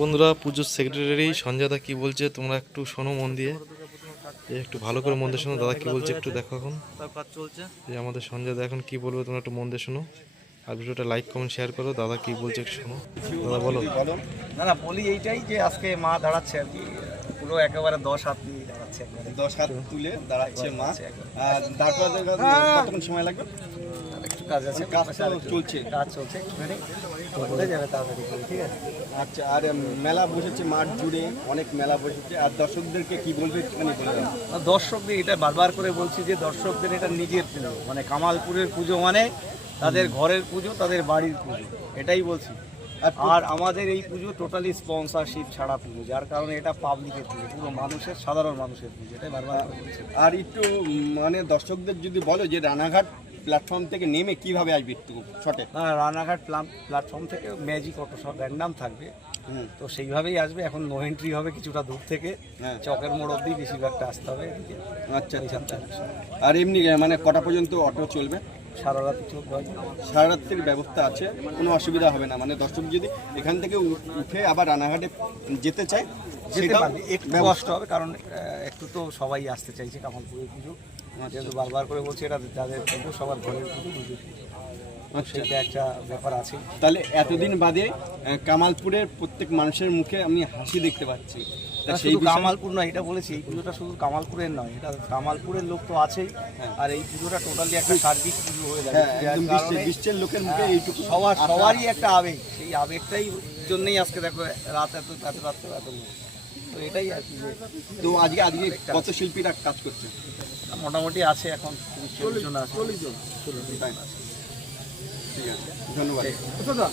বন্ধুরা, পুজোর সেক্রেটারি সঞ্জয়দা কি বলছে তোমরা একটু শোনো মন দিয়ে, একটু ভালো করে মন দিয়ে শোনো। দাদা কি বলছে একটু দেখো। এখন কাজ চলছে যে আমাদের সঞ্জয়দা এখন কি বলবে তোমরা একটু মন দিয়ে শোনো, আর ভিডিওটা লাইক কমেন্ট শেয়ার করো। দাদা কি বলছে একটু শোনো। দাদা বলো। না বলি এইটাই যে আজকে মা দাঁড়াচ্ছে আর কি, পুরো একেবারে 10 হাত নিয়ে দাঁড়াচ্ছে, একবারে 10 হাত তুলে দাঁড়াচ্ছে মা। আর তারপর কতক্ষণ সময় লাগবে? একটু কাজ আছে, কাজ চলছে একটুখানি হয়ে যাবে তাড়াতাড়ি করে, ঠিক আছে। আচ্ছা, আর মেলা বসেছে মাঠ জুড়ে, অনেক মেলা বসেছে, আর দর্শকদেরকে কি বলবে একটুখানি বলে দাও। দর্শকদের এটা বারবার করে বলছি যে দর্শকদের এটা নিজের পুজো, মানে কামালপুরের পুজো মানে তাদের ঘরের পুজো, তাদের বাড়ির পুজো, এটাই বলছি। আর আমাদের এই পুজো টোটালি স্পন্সরশিপ ছাড়া পুজো, যার কারণে এটা পাবলিকের পুজো, পুরো মানুষের, সাধারণ মানুষের পুজো, এটাই বারবার বলছি। আর একটু মানে দর্শকদের যদি বলো যে রানাঘাট প্ল্যাটফর্ম থেকে নেমে কিভাবে আসবে একটু শর্টে। রানাঘাট প্ল্যাটফর্ম থেকে ম্যাজিক অটো সব র্যান্ডাম থাকবে, তো সেইভাবেই আসবে। এখন নো এন্ট্রি হবে কিছুটা দূর থেকে, চকের মোড় অব্দি বেশিরভাগটা আসতে হবে এদিকে। আচ্ছা আচ্ছা। আর এমনি মানে কটা পর্যন্ত অটো চলবে? সারা রাত চলবে, সারা রাত্রির ব্যবস্থা আছে, কোনো অসুবিধা হবে না। মানে দর্শক যদি এখান থেকে উঠে আবার রানাঘাটে যেতে চায় যেতে পারবে, একটু কষ্ট হবে, কারণ একটু তো সবাই আসতে চাইছে কামালপুরের পুজো, যেহেতু বারবার করে বলছি এটা যাদের পুজো সবার ঘরের পুজো, বুঝে সেটা একটা ব্যাপার আছে। তাহলে এতদিন বাদে কামালপুরের প্রত্যেক মানুষের মুখে আমি হাসি দেখতে পাচ্ছি। শুধু কামালপুর নয়, এটা বলেছি এই পুজোটা শুধু কামালপুরের নয়, এটা কামালপুরের লোক তো আছেই, আর এই পুজোটা টোটালি একটা সার্বিক পুজো হয়ে যাবে। বিশ্বের লোকের মুখে এইটুকু সবারই একটা আবেগ, সেই আবেগটাই জন্যই আজকে দেখো রাত এত রাত্রে এত লোক, তো এটাই আর কি। তো আজকে কত শিল্পীরা কাজ করছে? মোটামুটি আছে এখন 40 জন আছে। ঠিক আছে, ধন্যবাদ।